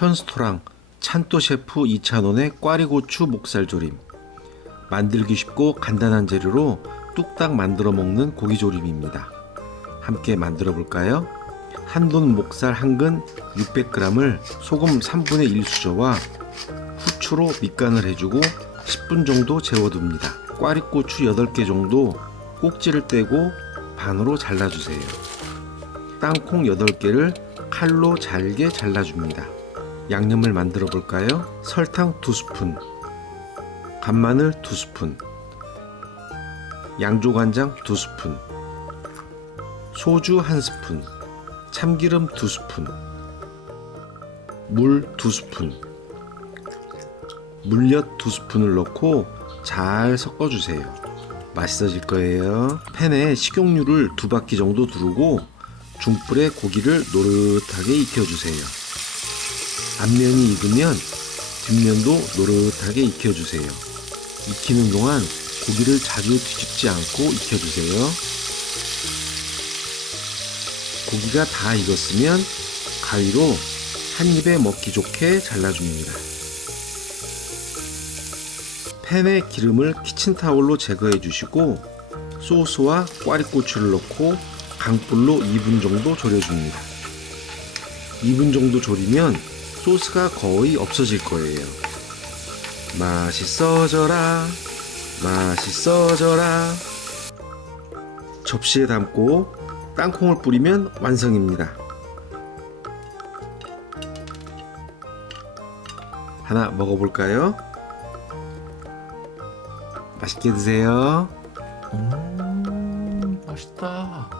현스토랑 찬또 셰프 2,000원의 꽈리고추 목살조림. 만들기 쉽고 간단한 재료로 뚝딱 만들어 먹는 고기조림입니다. 함께 만들어 볼까요? 한돈 목살 한근 600g을 소금 3분의 1 수저와 후추로 밑간을 해주고 10분 정도 재워둡니다. 꽈리고추 8개 정도 꼭지를 떼고 반으로 잘라주세요. 땅콩 8개를 칼로 잘게 잘라줍니다. 양념을 만들어 볼까요? 설탕 2스푼, 간마늘 2스푼, 양조간장 2스푼, 소주 1스푼, 참기름 2스푼, 물 2스푼, 물엿 2스푼을 넣고 잘 섞어주세요. 맛있어질 거예요. 팬에 식용유를 2바퀴 정도 두르고 중불에 고기를 노릇하게 익혀주세요. 앞면이 익으면 뒷면도 노릇하게 익혀주세요. 익히는 동안 고기를 자주 뒤집지 않고 익혀주세요. 고기가 다 익었으면 가위로 한 입에 먹기 좋게 잘라줍니다. 팬에 기름을 키친타올로 제거해 주시고 소스와 꽈리고추를 넣고 강불로 2분 정도 졸여줍니다. 2분 정도 졸이면 소스가 거의 없어질 거예요. 맛있어져라, 맛있어져라. 접시에 담고 땅콩을 뿌리면 완성입니다. 하나 먹어볼까요? 맛있게 드세요. 맛있다.